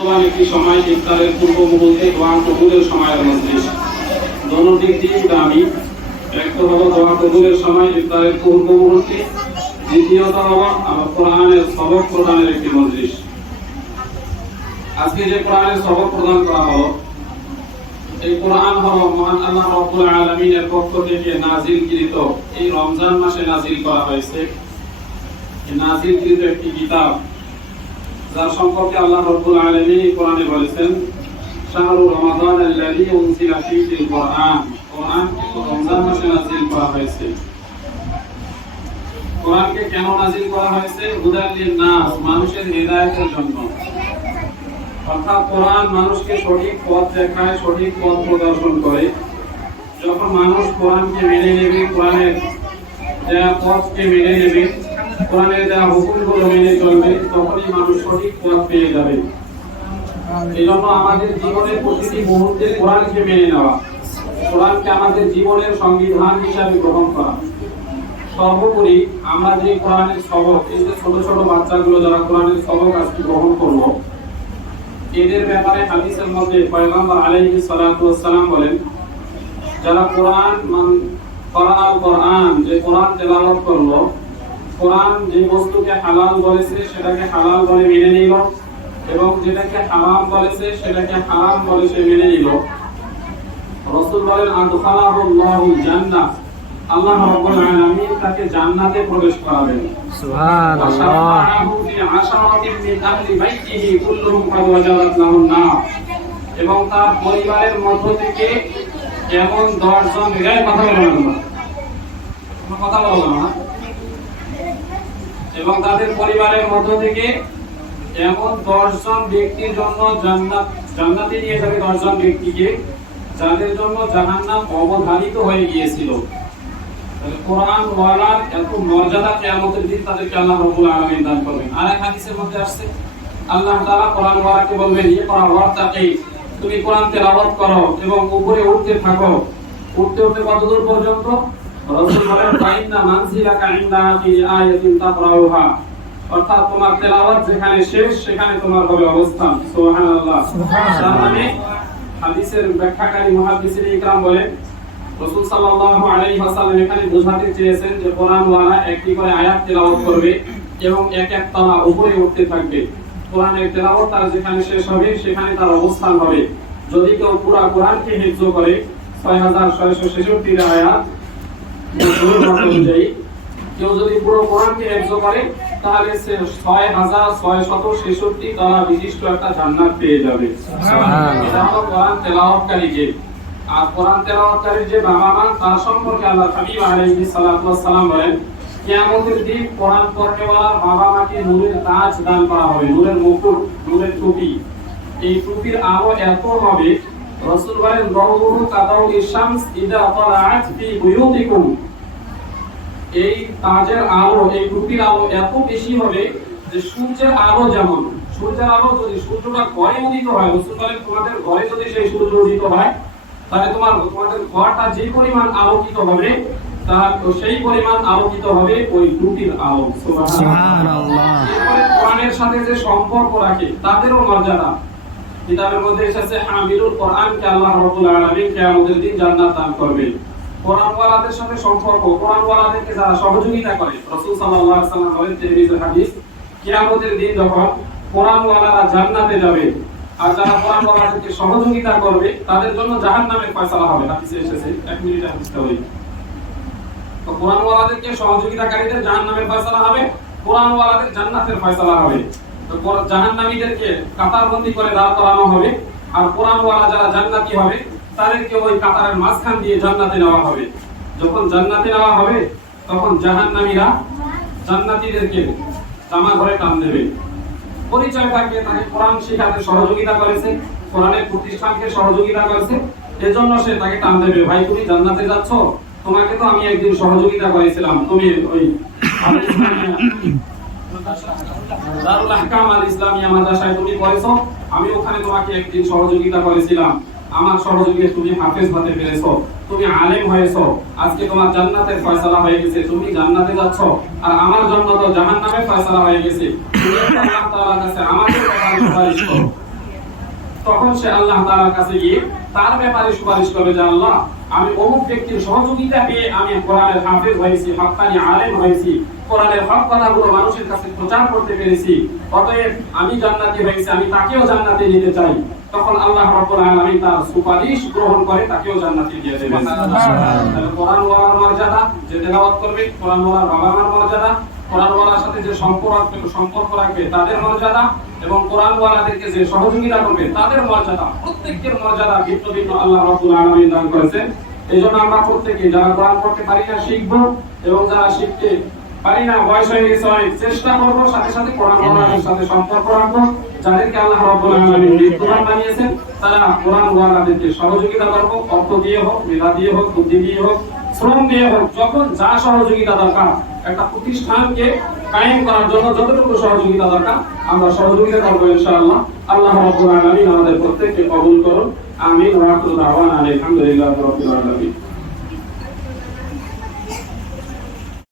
একটি সময় ইফতারের পূর্ব মুহূর্তে দোয়া কবুলের সময়ের মজলিস দোনো দিক দিয়ে দামি। একটা হলো দোয়া কবুলের সময় ইফতারের পূর্ব মুহূর্তে, দ্বিতীয়ত হলো কোরআনের সবক প্রদানের একটি মজলিস। আজকে যে কোরআনের সবক প্রদান করা হলো, এই কোরআন হলো মহান আল্লাহ রাব্বুল আলামিনের পক্ষ থেকে নাযিলকৃত, এই রমজান মাসে নাযিল করা হয়েছে। এই নাযিলকৃত একটি কিতাব, যার সম্পর্কে আল্লাহ রাব্বুল আলামিন কোরআনে বলেছেন, শাহরু রমাদান আল্লাযী উনজিলা ফীহিল কোরআন। কোরআন রমজান মাসে নাযিল করা হয়েছে। কোরআনকে কেন নাযিল করা হয়েছে? হুদাল লিন-নাস, মানুষের হেদায়েতের জন্য। অর্থাৎ কোরআন মানুষকে সঠিক পথ দেখায়, সঠিক পথ প্রদর্শন করে। যখন মানুষ কোরআনকে মেনে নেবে, কোরআনের দেয়া পথকে মেনে নেবে, কোরআনের দেয়া হুকুমগুলো মেনে চলবে, তখনই মানুষ সঠিক পথ পেয়ে যাবে। এই জন্য আমাদের জীবনের প্রতিটি মুহূর্তে কোরআনকে মেনে নেওয়া, কোরআনকে আমাদের জীবনের সংবিধান হিসাবে গ্রহণ করা। সর্বোপরি আমরা যে কোরআনের সবক, এই যে ছোট ছোট বাচ্চাগুলো যারা কোরআনের সবক আজকে গ্রহণ করবো, এদের ব্যাপারে হাদিসের মধ্যে পয়গম্বর আলাইহিস সালাতু ওয়াস সালাম বলেন, যারা কোরআন যে কোরআন তেলাওয়াত করলো, কোরআন যে বস্তুকে হালাল বলেছে সেটাকে হালাল বলে মেনে নিল, এবং যেটাকে হারাম বলেছে সেটাকে হারাম বলে সে মেনে নিল, রাসূল বলেন আদখালাহুল্লাহুল জান্নাহ, আল্লাহ রাব্বুল আলামিন তাকে জান্নাতে প্রবেশ করাবেন। সুবহানাল্লাহ। এবং তার পরিবারের মধ্য থেকে এমন 10 জন, কথা বলবো না, এবং তাদের পরিবারের মধ্য থেকে এমন 10 জন ব্যক্তির জন্য জান্নাতে নিয়ে যাবে, 10 জন ব্যক্তিকে, যাদের জন্য জাহান্নাম অবধারিত হয়ে গিয়েছিল। কোরআন ওয়ালার এত মর্যাদা, কিয়ামতের দিন তাদেরকে আল্লাহ রাব্বুল আলামিন দান করবেন। আর এক হাদিসের মধ্যে আসছে, আল্লাহ তাআলা কোরআন ওয়ালাকে বলবেন, ইকরা ওয়ারতাকি, তুমি কোরআন তেলাওয়াত করো এবং উপরে উঠতে থাকো। উঠতে উঠতে কতদূর পর্যন্ত? রাসূল বলেন, ফাইন্না মানজিলাকা ইনদা আখিরি আয়াতিন তাকরাউহা, অর্থাৎ তোমার তেলাওয়াত যেখানে শেষ সেখানে তোমার হবে অবস্থান। সুবহানাল্লাহ। তার মানে হাদিসের ব্যাখ্যাকারী মুহাদ্দিসিন ইকরাম বলেন, রাসূল সাল্লাল্লাহু আলাইহি ওয়াসাল্লাম এখানে বোঝাতে চেয়েছেন যে কোরআন ওয়ালা একটি করে আয়াত তেলাওয়াত করবে এবং এক এক তলা উপরে উঠতে থাকবে। কোরআনের তেলাওয়াত তার যেখানে শেষ হবে সেখানে তার অবস্থান হবে। যদি কেউ পুরো কোরআনকে হিফজ করে, 6666 আয়াত অনুযায়ী কেউ যদি পুরো কোরআনকে হিফজ করে, তাহলে সে 6666 তলা বিশিষ্ট একটা জান্নাত পেয়ে যাবে। সুবহানাল্লাহ। এটা হলো কোরআন তেলাওয়াতকারী যে। আর কোরআন তেলাওয়াতকারীর যে বাবা-মা, তার সম্পর্কে আল্লাহ হাবিব আলাইহিস সালাতু ওয়াস সালাম বলেন, কিয়ামতের দিন কোরআন পড়নেওয়ালার বাবা-মাকে নূরের তাজ দান করা হবে, নূরের মুকুট, নূরের টুপি। এই টুপির আলো এত হবে, রাসূল বলেন, দাউরু কাদাউল শামস ইদা তালাআত ফি বুয়ুতিকুম, এই তাজের আলো, এই টুপির আলো এত বেশি হবে যে সূর্যের আলো যেমন, সূর্যের আলো যদি সূর্যটা ঘরে উদিত হয়, রাসূল বলেন, তোমাদের ঘরে যদি সেই সূর্য উদিত হয়, তাহলে তোমাদের ঘরটা যে পরিমাণ আলোকিত হবে, তার সেই পরিমাণ আলোকিত হবে ওই টুপির আলো। সুবহানাল্লাহ। কোরআনের সাথে যে সম্পর্ক রাখে তাদেরও মর্যাদা। কিতাবের মধ্যে এসেছে, হামিলুল কোরআনকে আল্লাহ রাব্বুল আলামিন কিয়ামতের দিন জান্নাত দান করবে। কোরআন ওয়ালাদের সাথে সম্পর্ক, কোরআন ওয়ালাদেরকে যারা সহযোগিতা করে, রাসূল সাল্লাল্লাহু আলাইহি ওয়াসাল্লাম বলেন, তিরমিজির হাদিস, কিয়ামতের দিন যখন কোরআন ওয়ালারা জান্নাতে যাবে আর যারা কোরআন ওয়ালাদেরকে সহযোগিতা করবে তাদের জন্য জাহান্নামের ফয়সালা হবে। হাদিসে এসেছে, 1 মিনিট হাদিসটা বলি। তো কোরআন ওয়ালাদেরকে সহযোগিতাকারীদের জাহান্নামের ফয়সালা হবে, কোরআন ওয়ালাদের জান্নাতের ফয়সালা হবে। তো জাহান্নামীদেরকে কাতারবন্দি করে দাঁড় করানো হবে, আর কোরআন ওয়ালা যারা জান্নাতি হবে তাদেরকে ওই কাতারের মাঝখান দিয়ে জান্নাতে নেওয়া হবে। যখন জান্নাতে নেওয়া হবে তখন জাহান্নামীরা জান্নাতীদেরকে জামা ঘরে টান দেবে। পরিচয় থাকবে তাকে কোরআন শিখাতে সহযোগিতা করেছে, কোরআনের প্রতিষ্ঠানকে সহযোগিতা করেছে, এজন্য সে তাকে টান দেবে, ভাই তুমি জান্নাতে যাচ্ছ, তোমাকে তো আমি একদিন সহযোগিতা করেছিলাম, তুমি ওই দারুল আহকাম আল ইসলামিয়া মাদ্রাসায় তুমি পড়েছো, আমি ওখানে তোমাকে একদিন সহযোগিতা করেছিলাম, আমার সহযোগিতা তুমি হাফেজ হতে পেরেছো, তুমি আলেম হয়েছো, আজকে তোমার জান্নাতের ফয়সালা হয়ে গেছে, তুমি জান্নাতে যাচ্ছ, আর আমার জন্য তো জাহান্নামের ফয়সালা হয়ে গেছে, তুমি আল্লাহ তাআলার কাছে আমাদের কথা সুপারিশ করো। তখন সে আল্লাহ তাআলার কাছে গিয়ে তার ব্যাপারে সুপারিশ করবে যে আল্লাহ, আমি অমুক ব্যক্তির সহযোগিতা পেয়ে আমি কোরআনের হাফেজ হয়েছি, হক্কানি আলেম হয়েছি, কোরআনের হক কথাগুলো মানুষের কাছে প্রচার করতে পেরেছি, অতএব আমি জান্নাতি হয়েছি, আমি তাকেও জান্নাতে নিতে চাই। তখন আল্লাহ রাব্বুল আলামিন তার সুপারিশ গ্রহণ করে তাকেও জান্নাতে দিয়ে দেবেন। তাহলে কোরআন ওয়ালার মর্যাদা, যে তেলাওয়াত করবে, কোরআন ওয়ালার বাবা-মার মর্যাদা, কোরআন ওয়ালার সাথে যে সম্পর্ক রাখবে তাদের মর্যাদা, এবং কোরআন ওয়ালাদেরকে যে সহযোগিতা করবে তাদের মর্যাদা, প্রত্যেকের মর্যাদা ভিন্ন ভিন্ন আল্লাহ রাব্বুল আলামিন দান করেছেন। এইজন্য আমরা প্রত্যেকে যারা কোরআন পড়তে পারি না শিখবো, এবং যারা শিখতে পারি না বয়স হয়ে গেছে অনেক, চেষ্টা করবো সাথে সাথে কোরআন ওয়ালাদের সাথে সম্পর্ক রাখবো। যাদেরকে আল্লাহ রাব্বুল আলামিন বিদ্বান বানিয়েছেন তারা কোরআন ওয়ালাদেরকে সহযোগিতা করবো, অর্থ দিয়ে হোক, মেধা দিয়ে হোক, বুদ্ধি দিয়ে হোক, শ্রম দিয়ে হোক, যখন যা সহযোগিতা দরকার একটা প্রতিষ্ঠানকে কায়েম করার জন্য যতটুকু সহযোগিতা দরকার আমরা সহযোগিতা করবো ইনশাআল্লাহ। আল্লাহ রাব্বুল আলামিন আমাদের প্রত্যেককে কবুল করুন। আমিন ওয়া আখিরু দাওয়ানা আলহামদুলিল্লাহি রাব্বিল আলামিন।